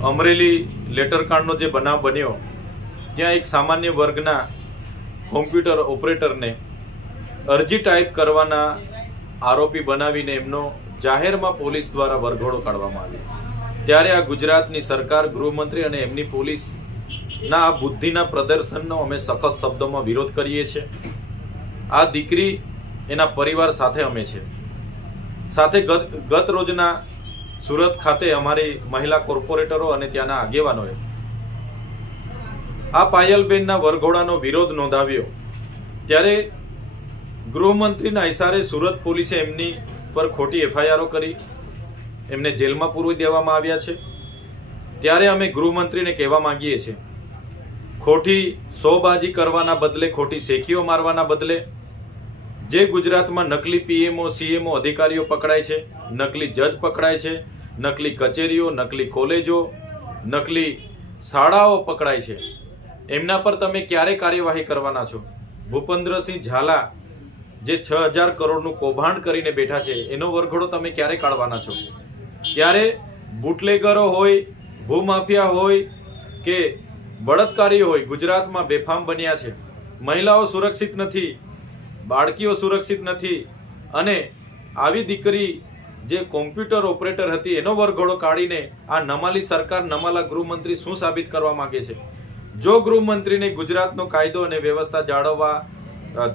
અમરેલી લેટરકાંડનો જે બનાવ બન્યો ત્યાં એક સામાન્ય વર્ગના કોમ્પ્યુટર ઓપરેટરને અરજી ટાઈપ કરવાના આરોપી બનાવીને એમનો જાહેરમાં પોલીસ દ્વારા વરઘોડો કાઢવામાં આવ્યો। ત્યારે આ ગુજરાતની સરકાર, ગૃહમંત્રી અને એમની પોલીસના આ બુદ્ધિના પ્રદર્શનનો અમે સખત શબ્દોમાં વિરોધ કરીએ છીએ। આ દીકરી એના પરિવાર સાથે અમે છે। સાથે ગત રોજના સુરત ખાતે અમારી મહિલા કોર્પોરેટરો અને ત્યાંના આગેવાનોએ આ પાયલબેનના વરઘોડાનો વિરોધ નોંધાવ્યો। ત્યારે ગૃહમંત્રીના ઇશારે સુરત પોલીસે એમની પર ખોટી એફઆઈઆરો કરી એમને જેલમાં પૂરવી દેવામાં આવ્યા છે। ત્યારે અમે ગૃહમંત્રીને કહેવા માંગીએ છીએ, ખોટી શોબાજી કરવાના બદલે, ખોટી શેખીઓ મારવાના બદલે જે ગુજરાતમાં નકલી પીએમઓ સીએમઓ અધિકારીઓ પકડાય છે, નકલી જજ પકડાય છે, નકલી કચેરીઓ, નકલી કોલેજો, નકલી શાળાઓ પકડાય છે, એમના પર તમે ક્યારે કાર્યવાહી કરવાના છો? ભૂપેન્દ્રસિંહ ઝાલા જે 6000 કરોડનું કૌભાંડ કરીને બેઠા છે એનો વરઘોડો તમે ક્યારે કાઢવાના છો? ત્યારે બુટલેગરો હોય, ભૂમાફિયા હોય કે બળાત્કારીઓ હોય ગુજરાતમાં બેફામ બન્યા છે। મહિલાઓ સુરક્ષિત નથી, બાળકીઓ સુરક્ષિત નથી અને આવી દીકરી જે કોમ્પ્યુટર ઓપરેટર હતી એનો વરઘોડો કાઢીને આ નમાલી સરકાર, નમાલા ગૃહમંત્રી શું સાબિત કરવા માંગે છે? જો ગૃહમંત્રીને ગુજરાતનો કાયદો અને વ્યવસ્થા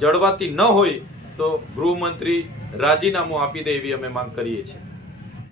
જળવાતી ન હોય તો ગૃહમંત્રી રાજીનામું આપી દે એવી અમે માંગ કરીએ છીએ।